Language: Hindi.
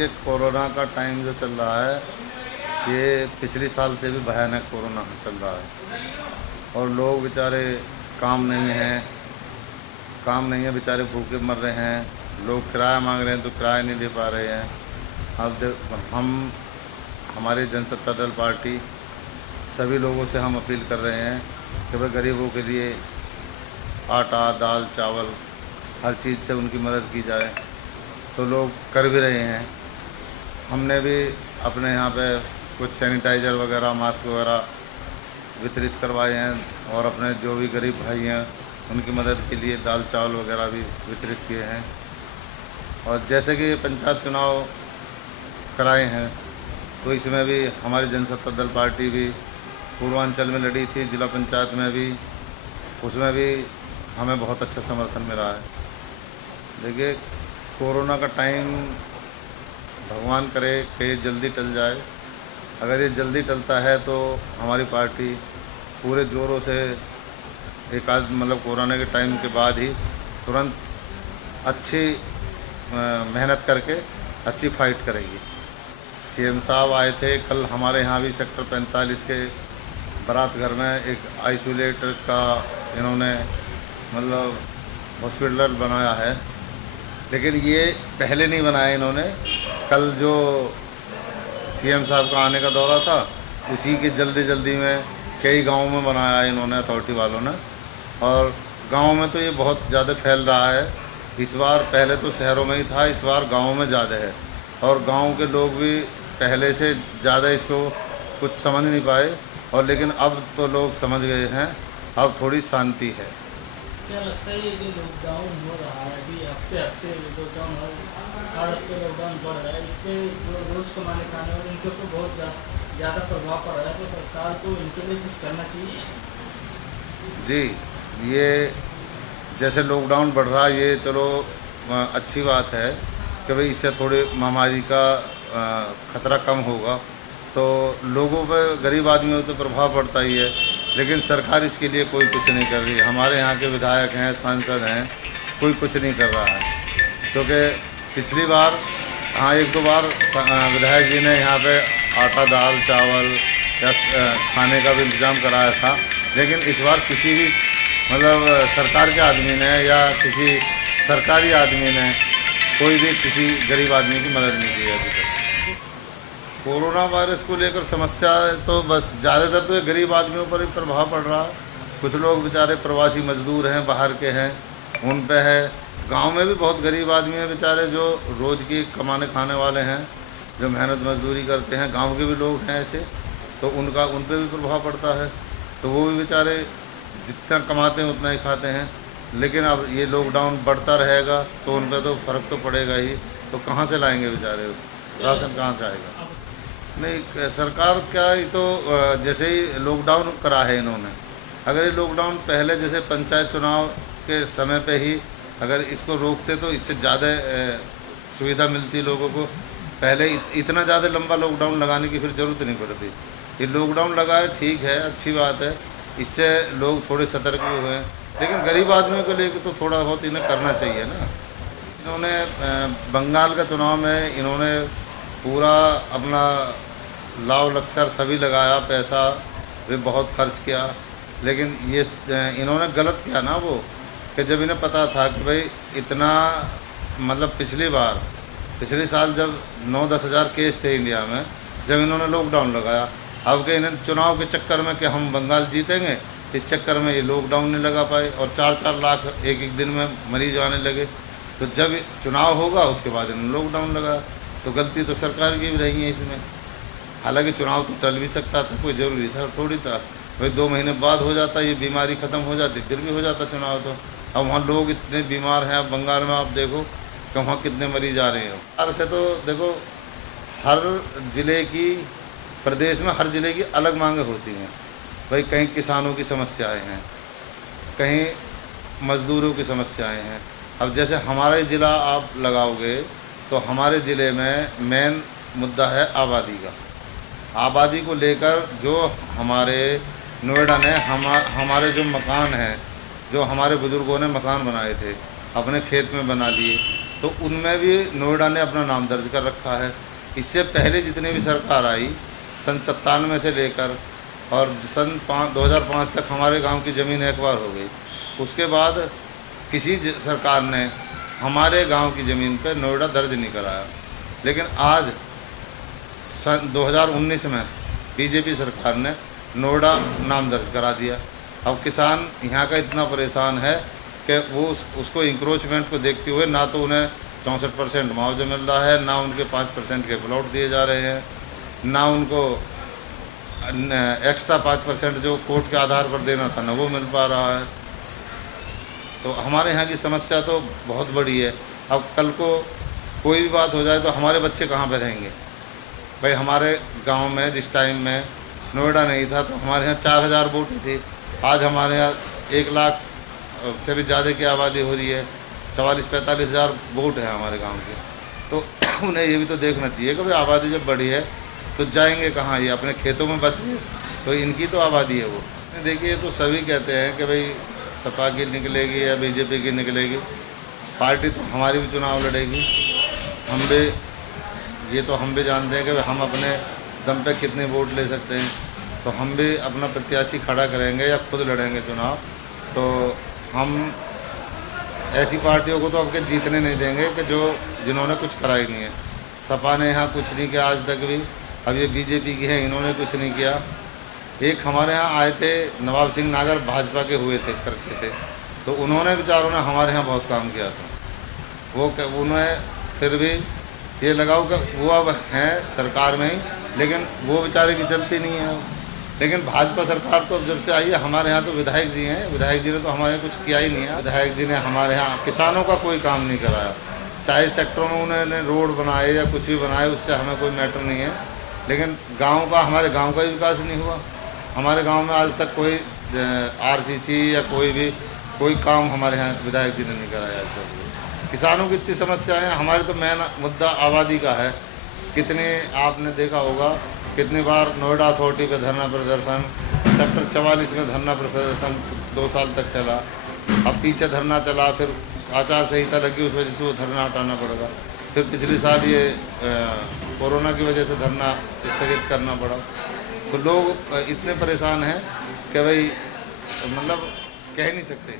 देखिए, कोरोना का टाइम जो चल रहा है, ये पिछले साल से भी भयानक कोरोना चल रहा है और लोग बेचारे काम नहीं है, बेचारे भूखे मर रहे हैं। लोग किराया मांग रहे हैं तो किराया नहीं दे पा रहे हैं। हम हमारी जनसत्ता दल पार्टी सभी लोगों से हम अपील कर रहे हैं कि भाई गरीबों के लिए आटा, दाल, चावल हर चीज़ से उनकी मदद की जाए। तो लोग कर भी रहे हैं। हमने भी अपने यहाँ पे कुछ सैनिटाइज़र वगैरह, मास्क वगैरह वितरित करवाए हैं और अपने जो भी गरीब भाई हैं उनकी मदद के लिए दाल चावल वगैरह भी वितरित किए हैं। और जैसे कि पंचायत चुनाव कराए हैं तो इसमें भी हमारी जनसत्ता दल पार्टी भी पूर्वांचल में लड़ी थी, जिला पंचायत में भी, उसमें भी हमें बहुत अच्छा समर्थन मिला है। देखिए, कोरोना का टाइम भगवान करे कि ये जल्दी टल जाए। अगर ये जल्दी टलता है तो हमारी पार्टी पूरे ज़ोरों से कोरोना के टाइम के बाद ही तुरंत अच्छी मेहनत करके अच्छी फाइट करेगी। सीएम साहब आए थे कल हमारे यहाँ भी सेक्टर 45 के बारात घर में एक आइसोलेटर का इन्होंने हॉस्पिटल बनाया है, लेकिन ये पहले नहीं बनाया इन्होंने। कल जो सीएम साहब का आने का दौरा था उसी के जल्दी में कई गाँव में बनाया इन्होंने, अथॉरिटी वालों ने। और गाँव में तो ये बहुत ज़्यादा फैल रहा है इस बार। पहले तो शहरों में ही था, इस बार गाँव में ज़्यादा है और गाँव के लोग भी पहले से ज़्यादा इसको कुछ समझ नहीं पाए, और लेकिन अब तो लोग समझ गए हैं। अब थोड़ी शांति है। क्या लगता है ये जो लॉकडाउन हो रहा है अभी हफ्ते लॉकडाउन हो, हर हफ्ते लॉकडाउन बढ़ रहा है, इससे जो रोज़ कमाने खाने वाले उनके ऊपर बहुत ज़्यादा प्रभाव पड़ रहा है, तो सरकार को इनके लिए कुछ करना चाहिए। जी, ये जैसे लॉकडाउन बढ़ रहा है, ये चलो अच्छी बात है कि भाई इससे थोड़ी महामारी का ख़तरा कम होगा, तो लोगों पर, गरीब आदमियों पर प्रभाव पड़ता ही है। लेकिन सरकार इसके लिए कोई कुछ नहीं कर रही। हमारे यहाँ के विधायक हैं, सांसद हैं, कोई कुछ नहीं कर रहा है। क्योंकि पिछली बार हाँ, एक दो बार विधायक जी ने यहाँ पे आटा, दाल, चावल या खाने का भी इंतज़ाम कराया था, लेकिन इस बार किसी भी सरकार के आदमी ने या किसी सरकारी आदमी ने कोई भी किसी गरीब आदमी की मदद नहीं की है अभी तक। कोरोना वायरस को लेकर समस्या तो बस ज़्यादातर तो ये गरीब आदमियों पर ही प्रभाव पड़ रहा है। कुछ लोग बेचारे प्रवासी मजदूर हैं, बाहर के हैं, उन पे है। गांव में भी बहुत गरीब आदमी हैं बेचारे, जो रोज़ की कमाने खाने वाले हैं, जो मेहनत मजदूरी करते हैं। गांव के भी लोग हैं ऐसे, तो उन पर भी प्रभाव पड़ता है। तो वो भी बेचारे जितना कमाते हैं उतना ही खाते हैं। लेकिन अब ये लॉकडाउन बढ़ता रहेगा तो उन पर तो फ़र्क तो पड़ेगा ही। तो कहाँ से लाएंगे बेचारे, राशन कहाँ से आएगा? नहीं, सरकार क्या, ये तो जैसे ही लॉकडाउन करा है इन्होंने, अगर ये लॉकडाउन पहले जैसे पंचायत चुनाव के समय पे ही अगर इसको रोकते तो इससे ज़्यादा सुविधा मिलती लोगों को। पहले इतना ज़्यादा लंबा लॉकडाउन लगाने की फिर ज़रूरत नहीं पड़ती। ये लॉकडाउन लगाए, ठीक है, अच्छी बात है, इससे लोग थोड़े सतर्क भी हुए हैं। लेकिन गरीब आदमियों को लेकर तो थोड़ा बहुत इन्हें करना चाहिए ना। इन्होंने बंगाल का चुनाव में इन्होंने पूरा अपना लाव लक्ष्य सभी लगाया, पैसा भी बहुत खर्च किया। लेकिन ये इन्होंने गलत किया ना वो, कि जब इन्हें पता था कि भाई इतना पिछले साल जब 9-10 हज़ार केस थे इंडिया में, जब इन्होंने लॉकडाउन लगाया, अब के इन्हें चुनाव के चक्कर में कि हम बंगाल जीतेंगे, इस चक्कर में ये लॉकडाउन नहीं लगा पाए और 4-4 लाख एक दिन में मरीज आने लगे। तो जब चुनाव होगा उसके बाद इन्होंने लॉकडाउन लगाया। तो गलती तो सरकार की भी रही है इसमें। हालांकि चुनाव तो टल भी सकता था, कोई ज़रूरी था थोड़ी था। भाई 2 महीने बाद हो जाता, ये बीमारी ख़त्म हो जाती, फिर भी हो जाता चुनाव। तो अब वहाँ लोग इतने बीमार हैं। अब बंगाल में आप देखो कि वहाँ कितने मरीज आ रहे हैं। हर से तो देखो, हर ज़िले की, प्रदेश में हर ज़िले की अलग मांगें होती हैं। भाई कहीं किसानों की समस्याएँ हैं, कहीं मज़दूरों की समस्याएँ हैं। अब जैसे हमारा ज़िला आप लगाओगे तो हमारे ज़िले में मेन मुद्दा है आबादी का। आबादी को लेकर जो हमारे नोएडा ने हमारे जो मकान हैं, जो हमारे बुज़ुर्गों ने मकान बनाए थे, अपने खेत में बना लिए, तो उनमें भी नोएडा ने अपना नाम दर्ज कर रखा है। इससे पहले जितनी भी सरकार आई सन 97 से लेकर और सन 2005 तक हमारे गांव की ज़मीन एक बार हो गई। उसके बाद किसी सरकार ने हमारे गांव की ज़मीन पे नोएडा दर्ज नहीं कराया। लेकिन आज सन 2019 में बीजेपी सरकार ने नोएडा नाम दर्ज करा दिया। अब किसान यहाँ का इतना परेशान है कि वो उसको इंक्रोचमेंट को देखते हुए ना तो उन्हें 64% मुआवजा मिल रहा है, ना उनके 5% के प्लॉट दिए जा रहे हैं, ना उनको एक्स्ट्रा 5% जो कोर्ट के आधार पर देना था ना वो मिल पा रहा है। तो हमारे यहाँ की समस्या तो बहुत बड़ी है। अब कल को कोई भी बात हो जाए तो हमारे बच्चे कहाँ पर रहेंगे भाई। हमारे गांव में जिस टाइम में नोएडा नहीं था तो हमारे यहाँ 4000 वोट थी। आज हमारे यहाँ 1 लाख से भी ज़्यादा की आबादी हो रही है, 44-45 हज़ार वोट है हमारे गांव के। तो उन्हें ये भी तो देखना चाहिए कि भाई आबादी जब बढ़ी है तो जाएंगे कहाँ, ये अपने खेतों में बस गए, तो इनकी तो आबादी है वो। देखिए तो सभी कहते हैं कि भाई सपा की निकलेगी या बीजेपी की निकलेगी, पार्टी तो हमारी भी चुनाव लड़ेगी। हम भी जानते हैं कि भाई हम अपने दम पे कितने वोट ले सकते हैं, तो हम भी अपना प्रत्याशी खड़ा करेंगे या खुद लड़ेंगे चुनाव। तो हम ऐसी पार्टियों को तो अब के जीतने नहीं देंगे कि जिन्होंने कुछ करा ही नहीं है। सपा ने यहाँ कुछ नहीं किया आज तक भी, अब ये बीजेपी की है, इन्होंने कुछ नहीं किया। एक हमारे यहाँ आए थे नवाब सिंह नागर, भाजपा के हुए थे, करते थे, तो उन्होंने बेचारों ने हमारे यहाँ बहुत काम किया था। उन्हें फिर भी ये लगाओ कि वो अब हैं सरकार में ही, लेकिन वो बेचारे की चलती नहीं है। लेकिन भाजपा सरकार तो अब जब से आई है, हमारे यहाँ तो विधायक जी हैं, विधायक जी ने तो हमारे कुछ किया ही नहीं है। विधायक जी ने हमारे यहाँ किसानों का कोई काम नहीं कराया, चाहे सेक्टरों में उन्होंने रोड बनाए या कुछ भी बनाए, उससे हमें कोई मैटर नहीं है। लेकिन गांव का, हमारे गांव का ही विकास नहीं हुआ। हमारे गांव में आज तक कोई आरसीसी या कोई काम हमारे यहाँ विधायक जी ने नहीं कराया आज तक। किसानों की इतनी समस्याएं हैं। हमारे तो मेन मुद्दा आबादी का है। कितने आपने देखा होगा कितनी बार नोएडा अथॉरिटी पे धरना प्रदर्शन, सेक्टर 44 में धरना प्रदर्शन 2 साल तक चला। अब पीछे धरना चला, फिर आचार संहिता लगी, उस वजह से वो धरना हटाना पड़ेगा। फिर पिछले साल ये कोरोना की वजह से धरना स्थगित करना पड़ा। तो लोग इतने परेशान हैं कि भाई मतलब कह नहीं सकते।